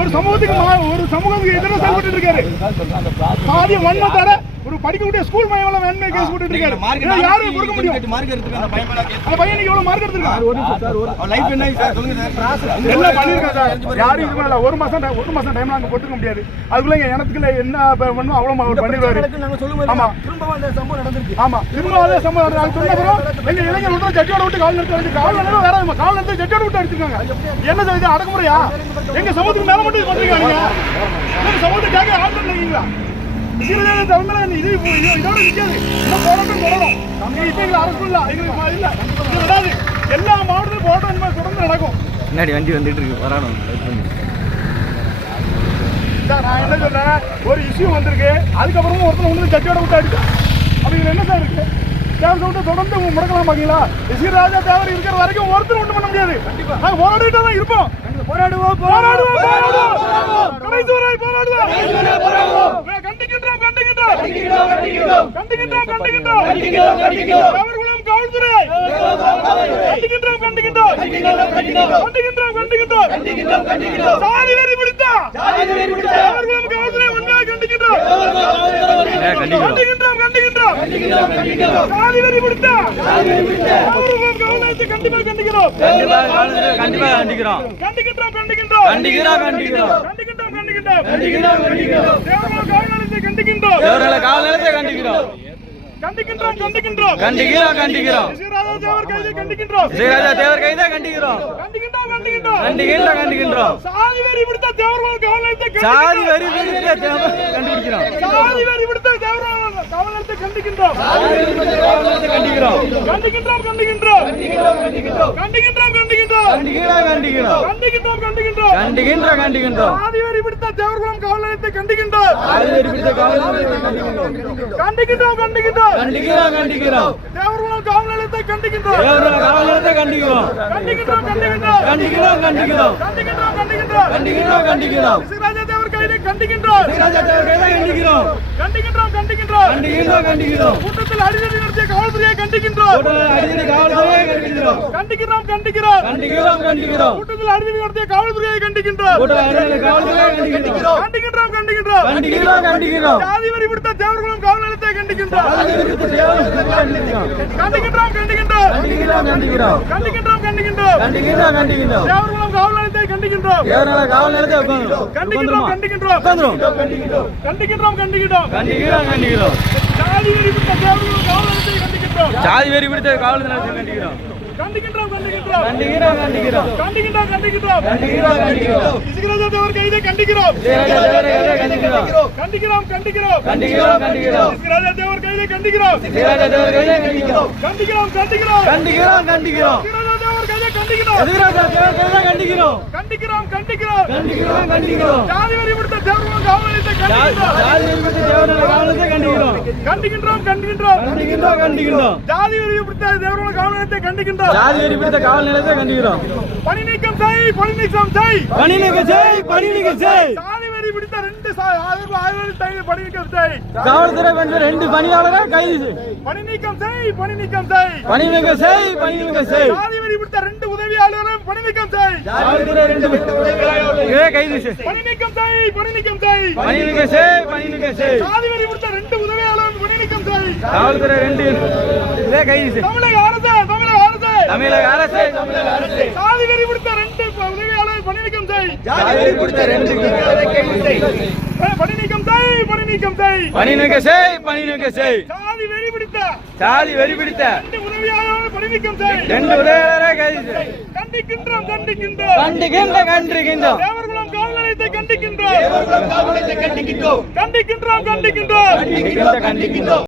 ஒரு சமூகத்துக்கு எதிராக செயல்பட்டு இருக்காரு. சாதிய வன்மத்தால ஒரு படிக்கக்கூடிய ஸ்கூல் பையன் வேண்மை கேஸ் போட்டு இருக்காரு. யாரும் கொடுக்க முடியும்? அந்த பையனுக்கு எவ்வளவு மார்க் எடுத்திருக்கான்? எல்லாம் பண்ணிருக்காங்க சார். யாரும் இது மேல ஒரு மாசம் டைம் நாங்க போட்டுக்க முடியாது. அதுக்குள்ள எனத்துக்குள்ள என்ன பண்ணுவோம் அவ்வளவு அவர் பண்ணிடுவாரு. ஆமா ஆமா திரும்ப அதே சம்பவம் அது சொன்ன பிறகு எங்க இளைஞர் விட்டு ஜட்டியோட விட்டு கால் நிறுத்தி கால் நிறுத்தி ஜட்டியோட விட்டு அடிச்சிருக்காங்க. என்ன சார் இது அடக்குமுறையா? எங்க சமூகத்துக்கு மேல மட்டும் பண்றீங்க. நீங்க சமூகத்துக்காக ஆள் பண்ணீங்களா? இதோட நிக்காது. போராட்டம் தொடரும். எங்களை அரசு இல்ல எங்களுக்கு எல்லா மாவட்டத்திலும் போராட்டம் தொடர்ந்து நடக்கும். முன்னாடி வண்டி வந்துட்டு இருக்கு போராட்டம். சார் நான் என்ன சொல்றேன், ஒரு இஷ்யூ வந்திருக்கு, அதுக்கப்புறமா ஒருத்தர் ஒன்று ஜட்டியோட விட்டு அடிச்சு அப்படி இதுல என்ன சார் இருக்கு? தேவை விட்டு தொடர்ந்து முடக்கலாம் பாத்தீங்களா? ராஜா தேவர் இருக்கிற வரைக்கும் ஒருத்தர் ஒன்றும் பண்ண முடியாது. நாங்க போராடிட்டு தான் இருப்போம். போராடுவோம் போராடுவோம் போராடுவோம் கடைசி வரை போராடுவோம். கண்டிக்கின்றோம் கண்டிக்கின்றோம் கண்டிக்கின்றோம் கண்டிக்கின்றோம் தேவர்குளம் காவல்துறை கண்டிக்கின்றோம் கண்டிக்கின்றோம் கண்டிக்கின்றோம் கண்டிக்கின்றோம் சாதி வெறி பிடித்தா தேவர்குளம் காவல்துறை ஒன்றாக கண்டிக்கின்றோம் கண்டிக்கின்றோம் கண்டிக்கின்றோம் சாதி வெறி பிடித்தா தேவர்குளம் காவல்துறை கண்டிப்பா கண்டிக்கிறோம் கண்டிப்பா கண்டிக்கிறோம் கண்டிக்கின்றோம் கண்டிக்கின்றோம் கண்டிக்கிறோம் கண்டிக்கிறோம் கண்டிக்கின்றோம் கண்டிக்கின்றோம் கண்டிக்கின்றோம் தேவர்குளம் காவல்நிலையத்தை கண்டிக்கின்றோம் தேவர்குளம் காவல்நிலையத்தை கண்டிக்கிறோம் கண்டிக்கின்றோம் கண்டிக்கின்றோம் கண்டிக்கிறோம் கண்டிக்கிறோம் ராஜா தேவர் கைதை கண்டிக்கின்றோம் ராஜா தேவர் கைதை கண்டிக்கிறோம் கண்டிக்கின்றோம் கண்டிக்கின்றோம் கண்டிக்கின்றோம் கண்டிக்கின்றோம் சாதி வெறி பிடித்த தேவர்குளம் காவல்நிலையத்தை சாதி வெறி பிடித்த கண்டிக்கிறோம் சாதி வெறி பிடித்த தேவர்குளம் காவல்நிலையத்தை கண்டிக்கின்றோம் கண்டிக்கிறோம் கண்டிக்கின்றோம் கண்டிக்கின்றோம் கண்டிக்கின்றோம் கண்டிக்கின்றோம் கண்டிக்கிறோம் கண்டிக்கின்றோம் கண்டிக்கின்றோம் கண்டிக்கின்றோம் கண்டிக்கின்றோம் சாதி வெறி பிடித்த தேவர்குளம் காவல்நிலையத்தை கண்டிக்கின்றோம் சாதி வெறி பிடித்த காவல்நிலையத்தை கண்டிக்கின்றோம் கண்டிக்கின்றோம் கண்டிக்கிறோம் கண்டிக்கிறோம் தேவர்குளம் காவல்நிலையத்தை கண்டிக்கின்றோம் தேவர்குளம் காவல்நிலையத்தை கண்டிக்கிறோம் கண்டிக்கின்றோம் கண்டிக்கின்றோம் கண்டிக்கிறோம் கண்டிக்கிறோம் கண்டிக்கின்றோம் கண்டிக்கின்றோம் கண்டிக்கிறோம் கண்டிக்கிறோம் ராஜா தேவர் கைதை கண்டிக்கின்றோம் ராஜா தேவர் கைதை கண்டிக்கிறோம் கண்டிக்கின்றோம் கண்டிக்கின்றோம் கண்டிக்கிறோம் கண்டிக்கிறோம் கூட்டத்தில் அடிதடி நடத்திய காவல்துறையை கண்டிக்கின்றோம் அடிதடி காவல்துறையை கண்டிக்கிறோம் கண்டிக்கிறோம் கண்டிக்கிறோம் கண்டிக்கிறோம் கண்டிக்கிறோம் கூட்டத்தில் அடிதடி நடத்திய காவல்துறையை கண்டிக்கின்றோம் அடிதடி காவல்துறையை கண்டிக்கிறோம் கண்டிக்கின்றோம் கண்டிக்கின்றோம் கண்டிக்கிறோம் கண்டிக்கிறோம் சாதி வெறி பிடித்த தேவர்குளம் காவல்நிலையத்தை கண்டிக்கின்றோம் கண்டிக்கின்றோம் கண்டிக்கின்றோம் கண்டிக்கிறோம் கண்டிக்கிறோம் கண்டிக்கின்றோம் கண்டிக்கின்றோம் கண்டிக்கிறோம் கண்டிக்கிறோம் தேவர்குளம் காவல்நிலையத்தை கண்டிக்கின்றோம் தேவர்குளம் காவல்நிலையத்தை உட்கார்ந்துரும் கண்டிக்கின்றோம் கண்டிக்கின்றோம் உட்கார்ந்துரும் கண்டிக்கின்றோம் கண்டிக்கின்றோம் கண்டிக்கிறோம் கண்டிக்கிறோம் சாதி வெறி பிடித்த தேவர்குளம் காவல்நிலையத்தை கண்டிக்கின்றோம் சாதி வெறி பிடித்த காவல்நிலையத்தை கண்டிக்கிறோம் கண்டிக்கின்றோம் கண்டிக்கின்றோம் கண்டிக்கிறோம் கண்டிக்கிறோம் கண்டிக்கின்றோம் கண்டிக்கின்றோம் கண்டிக்கிறோம் கண்டிக்கிறோம் இசுராஜா தேவர் கைதை கண்டிக்கிறோம் ராஜா தேவர் கைதை கண்டிக்கிறோம் கண்டிக்கிறோம் கண்டிக்கிறோம் கண்டிக்கிறோம் கண்டிக்கிறோம் இசுராஜா தேவர் கைதை கண்டிக்கிறோம் ராஜா தேவர் கைதை கண்டிக்கிறோம் கண்டிக்கிறோம் கண்டிக்கிறோம் கண்டிக்கிறோம் கண்டிக்கிறோம் இசுராஜா தேவர் கைதை கண்டிக்கிறோம் ராஜா தேவர் கைதை கண்டிக்கிறோம் கண்டிக்கிறோம் கண்டிக்கிறோம் கண்டிக்கிறோம் கண்டிக்கிறோம் சாதி வெறி பிடித்த தேவர்குளம் காவல்நிலையத்தை கண்டிக்கிறோம் சாதி வெறி பிடித்த தேவர்குளம் காவல்நிலையத்தை கண்டிக்கிறோம் கண்டிக்கின்றோம் கண்டிக்கின்றோம் கண்டிக்கிறோம் கண்டிக்கிறோம் சாதி வெறி பிடித்த தேவர்குளம் காவல்நிலையத்தை கண்டிக்கின்றோம் சாதி வெறி பிடித்த காவல்நிலையத்தை கண்டிக்கிறோம் பணி நீக்கம் செய் பணி நீக்கம் செய் பணி நீக்கம் செய் பணி நீக்கம் செய் சாதி வெறி பிடித்த 2 ஆய்வாளர் பணி நீக்கம் செய் காவல்துறை பண்ற 2 பணியாளரை கைது செய் பணி நீக்கம் செய் பணி நீக்கம் செய் பணி நீக்கம் செய் பணி நீக்கம் செய் சாதி வெறி பிடித்த 2 உதவியாளரை பணி நீக்கம் செய் காவல்துறை 2 உதவியாளரை கைது செய் பணி நீக்கம் செய் பணி நீக்கம் செய் பணி நீக்கம் செய் பணி நீக்கம் செய் சாதி வெறி பிடித்த 2 உதவியாளரை பணி நீக்கம் செய் காவல்துறை 2 கைது செய் தமிழக அரசு தமிழக அரசு சாதி வெறி பிடித்த 2 உதவியாளரை பணி நீக்கம் செய் சாதி வெறி பிடித்த 2 உதவியாளரை கைது செய் பணி நீக்கம் செய் பணி நீக்கம் செய் பணி நீக்கம் செய் பணி நீக்கம் செய் சாதி வெறி பிடித்த 2 உதவியாளரை பணி நீக்கம் செய் 2 உதவியாளரை கைது செய் கண்டிக்கின்றோம் கண்டிக்கின்றோம் கண்டிக்கின்றோம் கண்டிக்கின்றோம் தேவர்குளம் காவல்நிலையத்தை கண்டிக்கின்றோம் கண்டிக்கின்றோம் கண்டிக்கின்றோம் கண்டிக்கின்றோம்